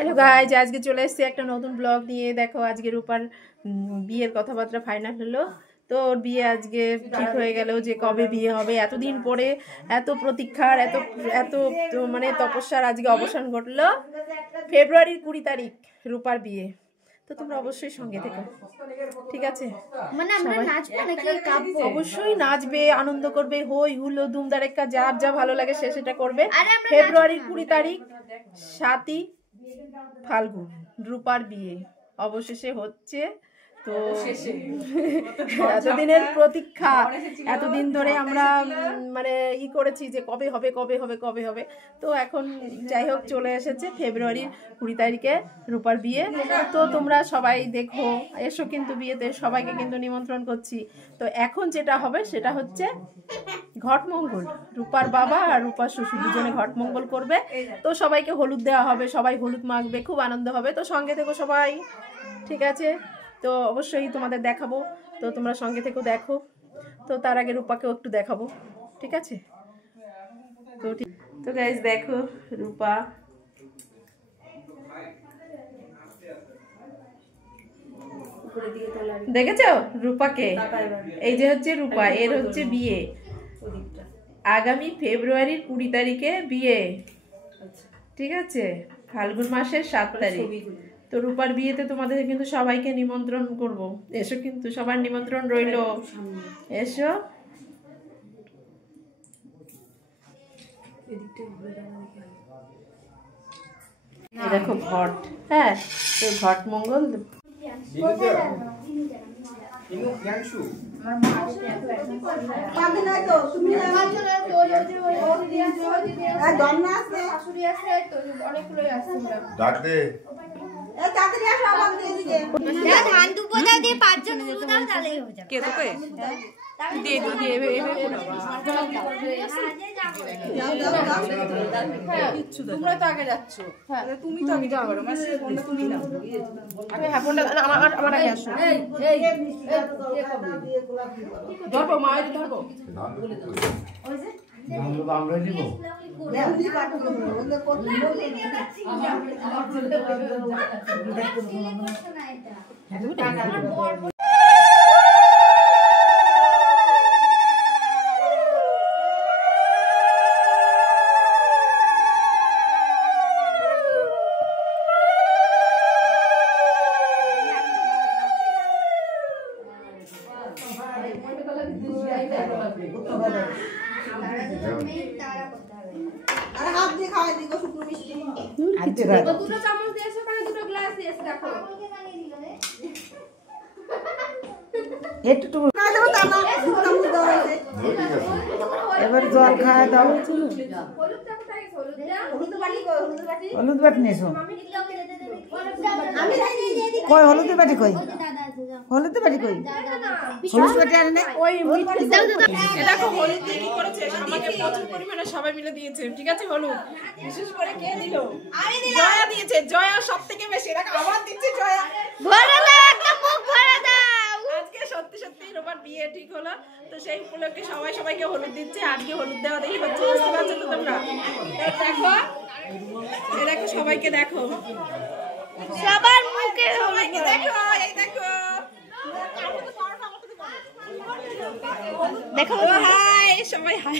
Hello guys, আজকে চলে এসেছি একটা নতুন ব্লগ নিয়ে। দেখো আজকে রূপার বিয়ের কথাবার্তা ফাইনাল হলো। তো ওর বিয়ে আজকে ঠিক হয়ে গেল যে কবে বিয়ে হবে। এতদিন পরে এত প্রতীক্ষার এত এত মানে তপস্যার আজকে অবসান ঘটলো। ফেব্রুয়ারির 20 তারিখ রূপার বিয়ে। তো তোমরা অবশ্যই সঙ্গে থেকো, ঠিক আছে? মানে আমরা নাচবো নাকি গাবো? অবশ্যই নাচবে, আনন্দ করবে, হই হুল্লো ধুমধাড়াক্কা, যার যা ভালো লাগে সে সেটা করবে। ফেব্রুয়ারির 20 তারিখ 7ই ফাল্গুন রূপার বিয়ে অবশেষে হচ্ছে। তো এতদিনের প্রতীক্ষা, এতদিন ধরে আমরা মানে করেছি যে কবে হবে কবে হবে কবে হবে। তো এখন যাই হোক চলে এসেছে ফেব্রুয়ারির 20 তারিখে রূপার বিয়ে। তো তোমরা সবাই দেখো, এসো কিন্তু বিয়েতে, সবাইকে কিন্তু নিমন্ত্রণ করছি। তো এখন যেটা হবে সেটা হচ্ছে ঘটমঙ্গল। রূপার বাবা আর রূপার শ্বশুর দুজনে ঘটমঙ্গল করবে। তো সবাইকে হলুদ দেওয়া হবে, সবাই হলুদ মাখবে, খুব আনন্দ হবে। তো সঙ্গে থেকো সবাই, ঠিক আছে? তো অবশ্যই তোমাদের দেখাবো, তো তোমরা সঙ্গে থেকো দেখো। তো তার আগে রূপাকেও একটু দেখাবো, ঠিক আছে? তো গাইস দেখো রূপা, দেখেছো রূপাকে? এই যে হচ্ছে রূপা, এর হচ্ছে বিয়ে আগামী ফেব্রুয়ারির 20 তারিখে বিয়ে, ঠিক আছে? ফাল্গুন মাসের 7 তারিখ। তো রূপার বিয়েতে তোমাদের কিন্তু সবাইকে নিমন্ত্রণ করব, এসো কিন্তু, সবার নিমন্ত্রণ রইল, এসো। দেখো ঘট, হ্যাঁ তো ঘট মঙ্গল ধান দুপো দাও দিয়ে 5 জন দুধ দাও, তাহলেই হয়ে যাবে। কে তোকে দিয়ে দু দিয়ে তোমরা তো আগে যাচ্ছ, হ্যাঁ তুমি তো আগে যাও, ফোনটা তুমি নাও। আমি হ্যাঁ ফোনটা আমার আগে আসো। ধরবো মা, ধরবো আমরা দিব এবার জল খাওয়া দাও, হলুদ বাটি নিয়েছো? কই হলুদের বাটি কই? হলুদের বাটি কই? হলুদ বাটি আনে না? দেখো হলুদ দিয়ে কি করেছে, আমাকে প্রচুর পরিমাণে সবাই মিলে দিয়েছে, ঠিক আছে? হলুদ বিশেষ করে কে দিল? জয়া দিয়েছে, জয়া সবথেকে বেশি। দেখো আবার দিচ্ছে জয়া। ভরে দাও, একটা মুখ ভরে দাও। আজকে সত্যি সত্যি রূপার বিয়ে ঠিক হলো, তো সেই উপলক্ষে সবাই সবাইকে হলুদ দিচ্ছে। আজকে হলুদ দেওয়া দেখি হচ্ছে, বুঝতে পারছো তো তোমরা? দেখো এই দেখো সবাইকে দেখো, সবার মুখে সবাইকে দেখো, এই দেখো দেখো। হাই সবাই, হাই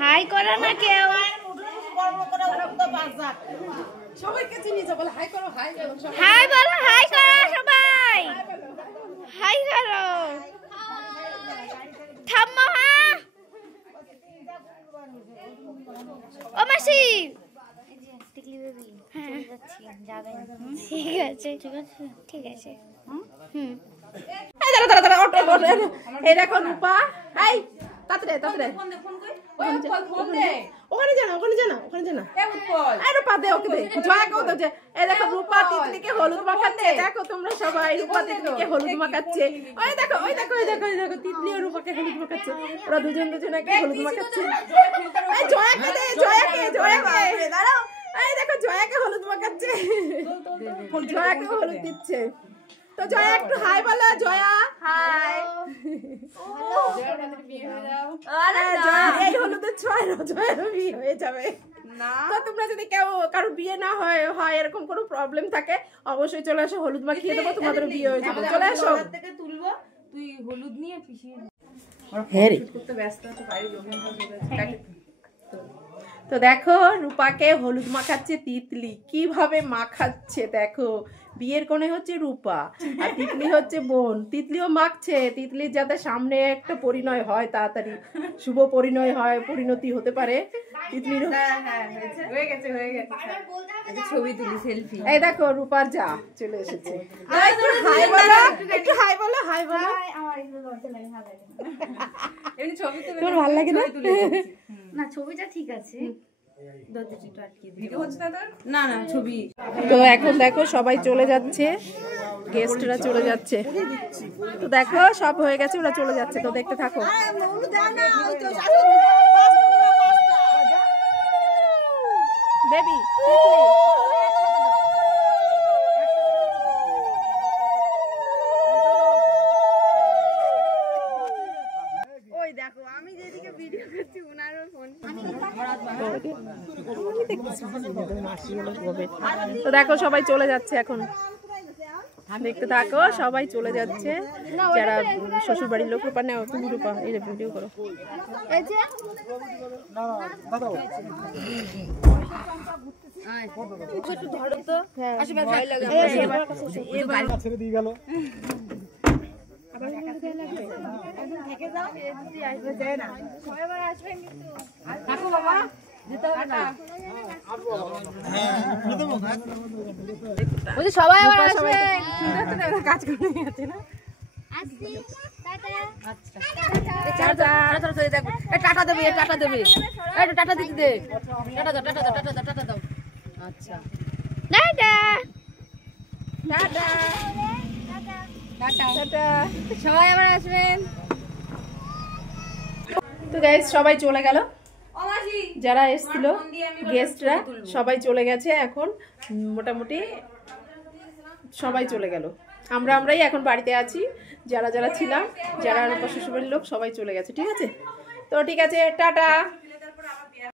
হাই করো না কেউ। সবাইকে চিনিছো, বলে হাই করো, হাই করো, হাই বলো, হাই করো সবাই, হাই করো। থামো, হ্যাঁ ও মাসি, ঠিক আছে ঠিক আছে ঠিক আছে। এই দেখো রূপা, এই তাড়াতাড়ি তাড়াতাড়ি ওখানে জানা, ওখানে জানা, ওখানে জানা, আরে রূপা দে, ওকে দে, জয়াকেও দে। এই দেখো রূপা তিতলিকে হলুদ মাখাচ্ছে। দেখো তোমরা সবাই, রূপা তিতলিকে হলুদ মাখাচ্ছে। ওই দেখো ওই দেখো ওই দেখো ওই দেখো তিতলি ও রূপাকে হলুদ মাখাচ্ছে। ওরা দুজনকে হলুদ মাখাচ্ছে। এই জয়াকে দে, জয়াকে দাঁড়াও। এই দেখো জয়াকে হলুদ মাখাচ্ছে, জয়াকে হলুদ দিচ্ছে। তো জয়া একটু হাই বলো, জয়া হাই। জয়া এই হলুদের ছয়, জয়া বিয়ে হয়ে যাবে। তো তোমরা যদি কেউ কারোর বিয়ে না হয় এরকম কোনো প্রবলেম থাকে অবশ্যই চলে আসো, হলুদ মাখিয়ে দেবো, তোমাদের বিয়ে হয়ে যাবে। চলে আসো। তুলবো, তুই হলুদ নিয়ে পিছিয়ে করতে ব্যস্ত তো বাড়ির লোকের। তো দেখো রূপাকে হলুদ মাখাচ্ছে তিতলি, কিভাবে মাখাচ্ছে দেখো। বিয়ের কোণে হচ্ছে রূপা আর তিতলি হচ্ছে বোন। তিতলিও মাখছে, তিতলির যাতে সামনে একটা পরিণয় হয়, তাড়াতাড়ি শুভ পরিণয় হয়, পরিণতি হতে পারে তিতলির। হয়ে গেছে ছবি তুলি, সেলফি। এই দেখো রূপার যা চলে এসেছে। একটু হাই বলো, একটু হাই বলো, হাই বলো। এমনি ছবি তুলে তোর ভালো লাগে না? না ছবিটা ঠিক আছে। ভিডিও হচ্ছে না তোর? না না ছবি। তো এখন দেখো সবাই চলে যাচ্ছে, গেস্টরা চলে যাচ্ছে। তো দেখো সব হয়ে গেছে, ওরা চলে যাচ্ছে, তো দেখতে থাকো। বেবি ওই দেখো আমি যেদিকে ভিডিও করছি ওনারও ফোন। তো দেখো সবাই চলে যাচ্ছে এখন, দেখতে থাকো সবাই চলে যাচ্ছে। যারা শ্বশুর বাড়ির লোক। রূপা নেও, তুমি রূপা এই ভিডিও করো। এই যে একটু ধরো তো, আসলে ভয় লাগে। ছেড়ে দিয়ে গেল। থাকো বাবা, যেতে হবে না। বলছি সবাই আবার আসবে। কাজ করে গেছে না। আসছি, টাটা। টাটা দেবে, টাটা দেবে, টাটা দিতে দে, টাটা দাও, টাটা দাও, টাটা দাও, টাটা দাও। আচ্ছা টাটা। Tata tata. সবাই আবার আসবেন। তো গাইস সবাই চলে গেল, যারা এসেছিল গেস্টরা সবাই চলে গেছে। এখন মোটামুটি সবাই চলে গেল, আমরাই এখন বাড়িতে আছি। যারা ছিলাম, যারা শ্বশুরবাড়ির লোক সবাই চলে গেছে। ঠিক আছে, তো ঠিক আছে, টাটা।